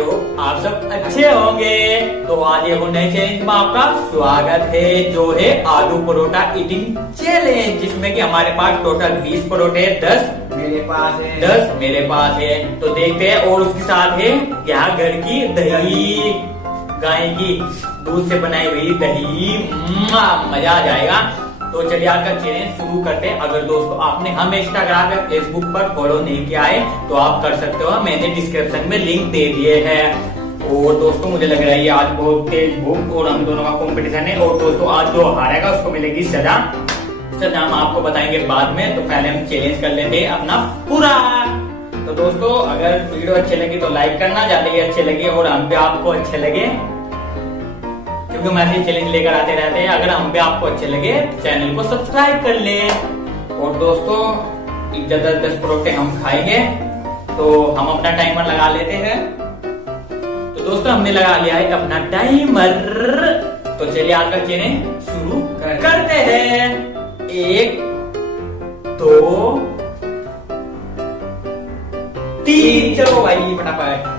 हो आप सब अच्छे होंगे। तो आज एक नए चैलेंज में आपका स्वागत है, जो है आलू परोठा ईटिंग चैलेंज, जिसमें कि हमारे पास टोटल 20 परोठे, 10 मेरे पास है, 10 मेरे पास है। तो देखते हैं। और उसके साथ है क्या, घर की दही, गाय की दूध से बनाई हुई दही, मजा आ जाएगा। तो चलिए आज का चैलेंज शुरू करते हैं। अगर दोस्तों आपने हम इंस्टाग्राम या फेसबुक पर फॉलो नहीं किया है तो आप कर सकते हो, मैंने डिस्क्रिप्शन में लिंक दे दिए हैं। और दोस्तों मुझे लग रहा है ये आज बहुत तेज भूख और हम दोनों का कंपटीशन है। और दोस्तों आज जो हारेगा उसको मिलेगी सजा। सजा हम आपको बताएंगे बाद में। तो पहले हम चैलेंज कर लेते हैं अपना पूरा। तो दोस्तों अगर वीडियो अच्छे लगी तो लाइक करना, ज्यादा ही अच्छे लगे और हम भी आपको अच्छे लगे, क्योंकि हम ऐसे चैलेंज लेकर आते रहते हैं। अगर हम भी आपको अच्छे लगे तो चैनल को सब्सक्राइब कर ले। और दोस्तों 10 परोठे हम खाएंगे, तो हम अपना टाइमर लगा लेते हैं। तो दोस्तों हमने लगा लिया है अपना टाइमर। तो चलिए आज का चैलेंज शुरू करते हैं। 1 2 3 चलो भाई फटाफट।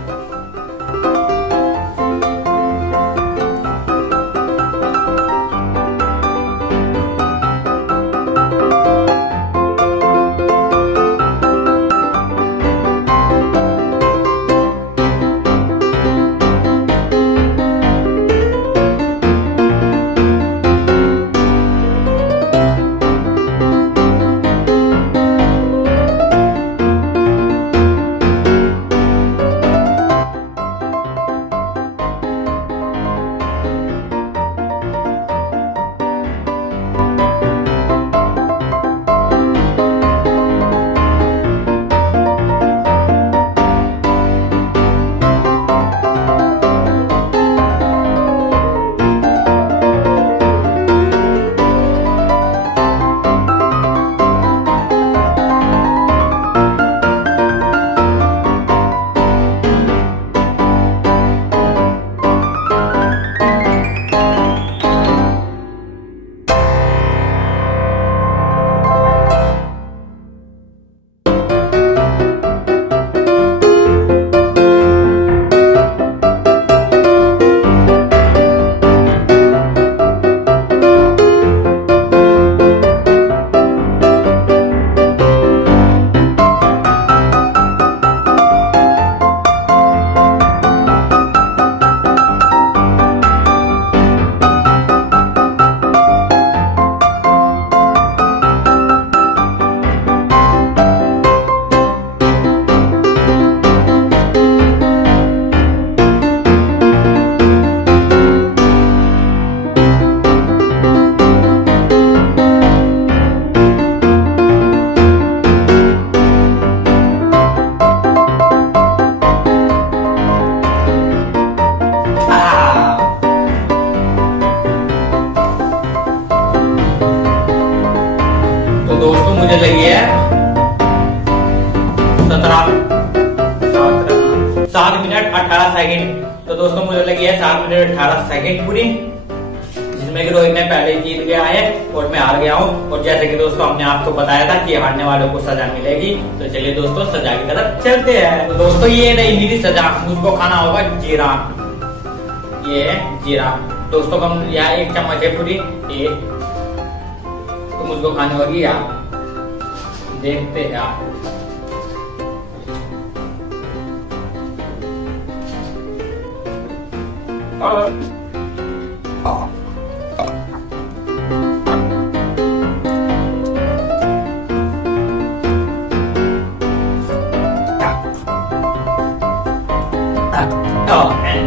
दोस्तों मुझे लगी है 7 मिनट 18 सेकंड। तो दोस्तों मुझे लगी है 7 मिनट 18 सेकंड पूरी, जिसमें कि रोहित ने पहले जीत गया है और मैं हार गया हूँ। और जैसे कि दोस्तों हमने आपको बताया था कि हारने वालों को सजा मिलेगी। तो चलिए दोस्तों सजा की तरफ चलते हैं। तो दोस्तों ये नहीं मेरी सजा, मुझको खाना होगा जीरा। ये है जीरा दोस्तों, हम यहाँ 1 चम्मच है पूरी, तो मुझको खाने होगी यार, देखते हैं आप।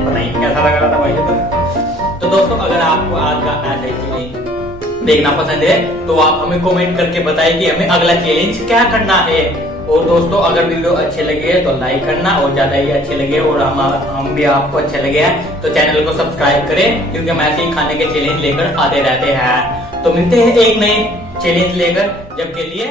बताइए कैसा लग रहा था भाई। तो दोस्तों अगर आपको आज का ऐसा ही चैलेंज देखना पसंद है तो आप हमें कमेंट करके बताइए कि हमें अगला चैलेंज क्या करना है। और दोस्तों अगर वीडियो अच्छे लगे तो लाइक करना, और ज्यादा ही अच्छे लगे और हम भी आपको अच्छे लगे हैं तो चैनल को सब्सक्राइब करें, क्योंकि हम ऐसे ही खाने के चैलेंज लेकर आते रहते हैं। तो मिलते हैं एक नए चैलेंज लेकर, जब के लिए